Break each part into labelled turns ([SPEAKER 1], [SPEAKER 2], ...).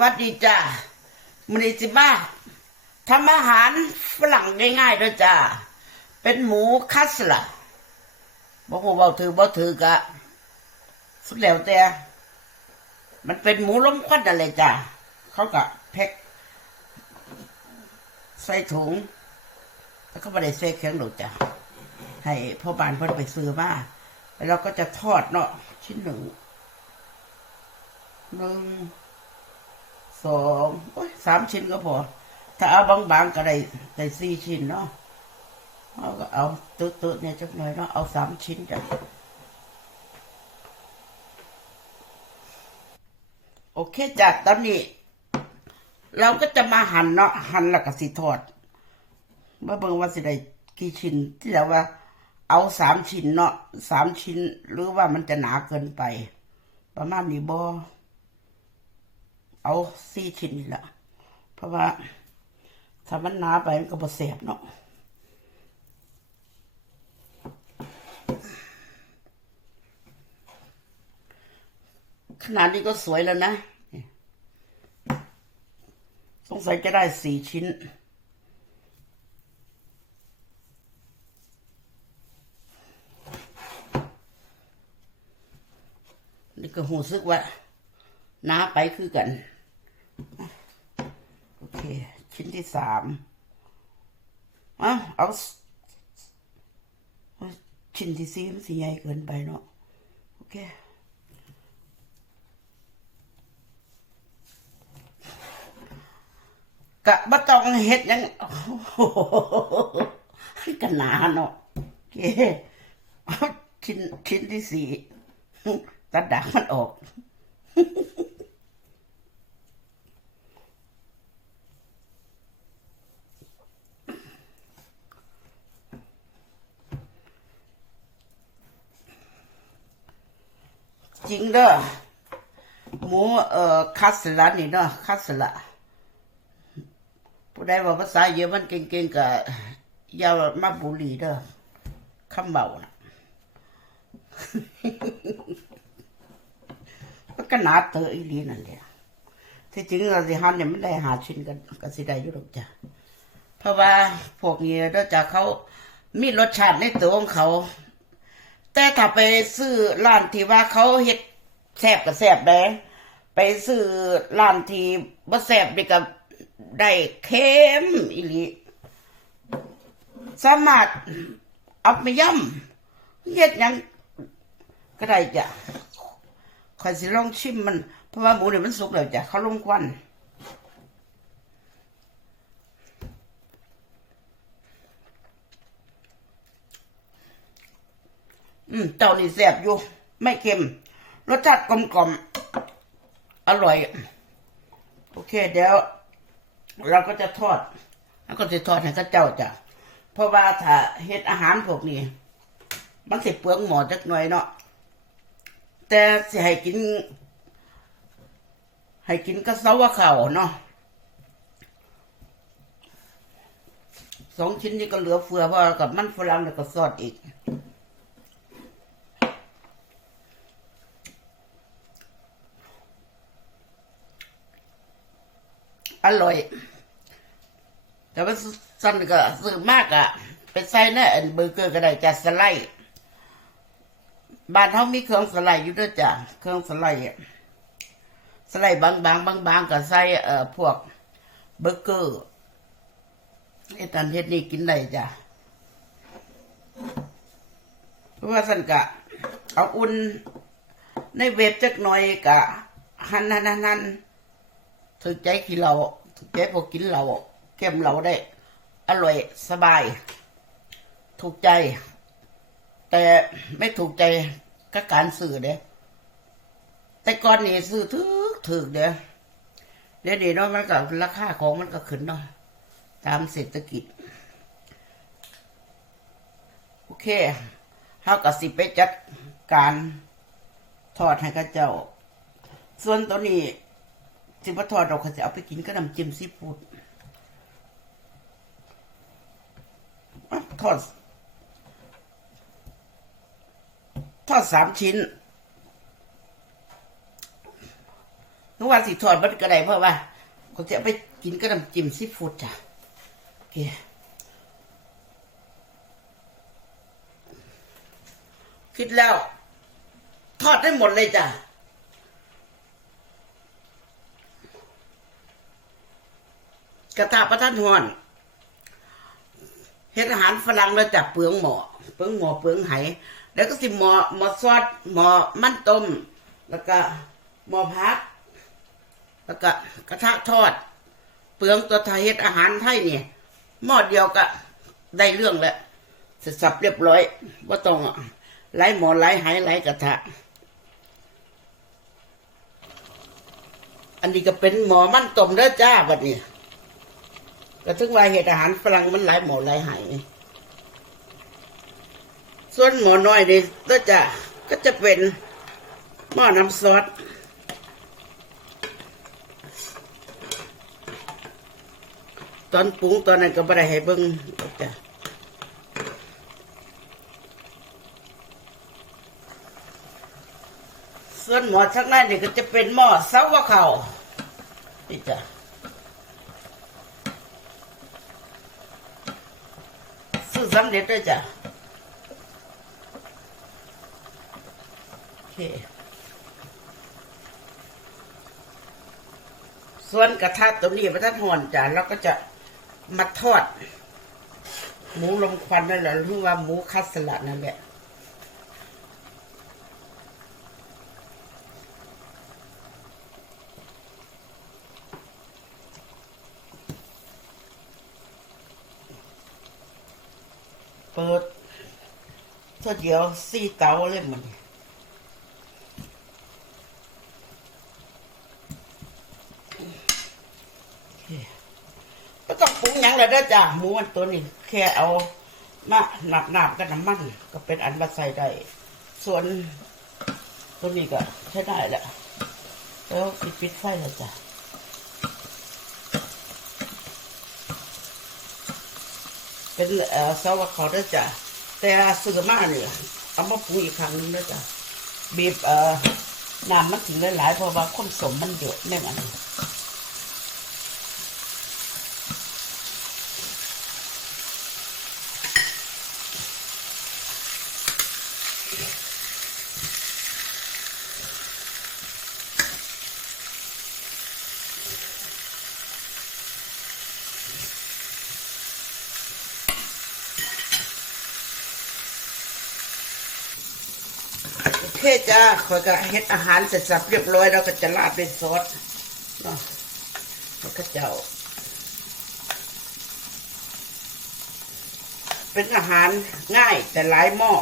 [SPEAKER 1] วัสดีจ้ามันนี้สิมาทำอาหารฝรั่งง่ายๆด้วยจ้า เป็นหมูคัสละบอกว่าเบาถือบ่ถือกะ สุดแล้วแต่ มันเป็นหมูล้มควันอะไรจ้า เขากะแพ็คใส่ถุง แล้วก็ไม่ได้ใส่แข็งหรอกจ้ะให้พ่อบ้านเพิ่นไปซื้อมาแล้วเราก็จะทอดเนาะชิ้นหนึ่งหนึ่ง สองสามชิ้นก็พอ ถ้าเอาบางๆก็ได้ได้สี่ชิ้นเนาะเอาก็เอาตุ๊ดๆเนี่ยจักหน่อยเนาะเอาสามชิ้นจ้ะโอเคจ้ะตอนนี้ เราก็จะมาหั่นเนาะหั่นแล้วก็สิทอดเมาเบิ่งว่าสิได้กี่ชิ้นที่แล้วว่า เอาสามชิ้นเนาะสามชิ้น หรือว่ามันจะหนาเกินไป ประมาณนี้บ่ เอาสี่ชิ้นนี่แหละเพราะว่าถ้ามันหนาไปมันก็บ่แสบเนาะขนาดนี้ก็สวยแล้วนะ สงสัยจะได้สี่ชิ้น นี่ก็หูซึกว่าหนาไปคือกัน โอเค ชิ้นที่สามอะเอาชิ้นที่สี่มันสีใหญ่เกินไปเนาะโอเคกะบ่ต้องเฮ็ดยังโอ้โหกันหนาเนาะโอเคเอาชิ้นชิ้นที่สี่ตัดดางมันออก จริงเด้อหมูเอ่อคัสละนี่เนาะคัสละผู้ใดว่าภาษาเยอรมันเก่งๆก็อย่ามาบุรีเด้อคำเบานะมันก็หนาเตออีลีนั่นแหละที่จริงเราสิหันเนี่ยมันได้หาชิ้นกันก็สิได้ยู่หรอกจ้ะเพราะว่าพวกนี้เด้อจ้ะเขามีรสชาติในตัวของเขา แต่ถ้าไปซื้อร้านที่ว่าเขาเฮ็ดแซ่บก็แซ่บได้ไปซื้อร้านที่บ่แซ่บนี่ก็ได้เค็มอีหลีสามารถเอาไปย่ำเฮ็ดหยังก็ได้จ้ะคอยสิลองชิมมัน เพราะว่าหมูเนี่ยมันสุกแล้วจ้ะเขาลงควัน อืมเจ้านี่แซ่บอยู่ ไม่เค็ม รสชาติกลมกล่อมอร่อย โอเค เดี๋ยว เราก็จะทอด แล้วก็จะทอดให้ข้าเจ้าจ้ะเพราะว่าถ้าเฮ็ดอาหารพวกนี้ มันสิเปลืองหมอจักหน่อยเนาะแต่สิให้กิน ให้กินก็เสาวข่าวเนาะสองชิ้นนี้ก็เหลือเฟือเพราะกับมันฝรั่งแล้วก็ซอสอีก อ ร่อย แต่ว่าสั้นก็ซื้อมากอะไปใส่ในอันเบอร์เกอร์ก็ได้จ้ะสไลด์บ้านเขามีเครื่องสไลด์อยู่ด้วยจ้ะเครื่องสไลด์สไลด์บางบางบางบางๆก็ใส่เอ่อพวกเบอร์เกอร์ไอ้ตันเฮ็ดนี่กินได้จ้ะเพราะว่าสั้นกะ เอาอุ่นในเวฟจักหน่อยกะ หันหันหันหันถึกใจกินเรา ถึกใจพกินเราเค็มเราได้ อร่อยสบาย ถูกใจ แต่ไม่ถูกใจกับการสื่อเด้แต่ก่อนนี่ซื้อถึกถึกเด้เดี๋ยวนี้เนาะมันก็ราคาของมันก็ขึ้นเนาะตามเศรษฐกิจ โอเคเฮากับสิไปจัดการทอดให้กับเจ้า ส่วนตัวนี้ สิบทอดเราเขาจะเอาไปกินกับน้ำจิ้มซีฟู้ดทอด ทอดสามชิ้นเพราะว่าสิทอดมันก็ได้เพราะว่าเขาจะไปกินกับน้ำจิ้มซีฟู้ดจ้ะโอเคคิดแล้ว ทอดได้หมดเลยจ้ะ กระทะประทันหอนเฮ็ดอาหารฝรั่งแล้วจับเปลืองหมอเปลืองหมอเปลืองไหแล้วก็สิหมอหมอซอสหมอมันต้ม แล้วก็หมอพัก แล้วก็กระทะทอด เปลืองตัวไทยเฮ็ดอาหารไทยเนี่ยหม้อเดียวก็ได้เรื่องแล้วเสร็จสับเรียบร้อยว่าต้องไหลหมอไหลไหไหลกระทะ อันนี้ก็เป็นหมอมันต้มเด้อจ้าบัดนี้ ก็ถึงว่าเหตุอาหารฝรั่งมันหลายหมอหลายหายส่วนหมอน้อยนี่ก็จะก็จะเป็นหม้อน้ำซอสตอนปรุงตอนนั้นก็ไม่ได้ให้เบิ่งจ้ะส่วนหมอทางนั้นนี่ก็จะเป็นหม้อเสาวะเขานี่จ้ะ ซื้อสำเร็จด้วยจ้ะโอเคส่วนกระทะตัวนี้มันท่านห่อนจ้ะแล้วก็จะมาทอด หมูลมควันนั่นแหละหรือว่าหมูคัสลัดนั่นแหละ เปิดเท่าเดียวสี่เตาเลยมันก็ต้องปรุงยังเลยด้จ้ะหมูอันตัวนี้แค่เอามาหนับหนับๆกับน้ำมัน ก็เป็นอันมาใส่ได้ ส่วนตัวนี้ก็ใช้ได้แหละแล้วปิดปิดไฟแล้วจ้ะ เป็นเอ่อซอสเขาด้วยจ้ะแต่ซื้อมาเนี่ยเอามาปรุงอีกครั้งหนึงด้วยจ้ะบีบเอ่อน้ำมันถึงหลายๆเพราะว่าความสมมันเยอะแม่นอน โอเคจ้าคอยก็เฮ็ดอาหารเสร็จสับเรียบร้อยแล้วก็จะราดด้วยซอสเนาะแล้วก็เจ้า เป็นอาหารง่ายแต่หลายหม้อ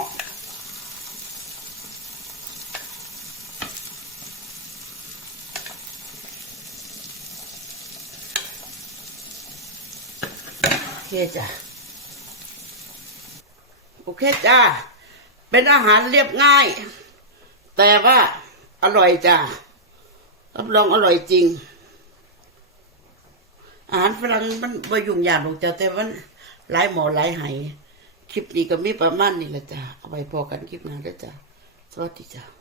[SPEAKER 1] โอเคจ้ะโอเคจ้า เป็นอาหารเรียบง่าย แต่ว่าอร่อยจ้ารับรองอร่อยจริง อาหารฝรั่งมันบ่ยุ่งยากหรอกจ้าแต่มันหลายหมอหลายไหคลิปนี้ก็มีประมาณนี้ละจ้าเอาไปพอกันคลิปหน้าแล้วจ้าสวัสดีจ้า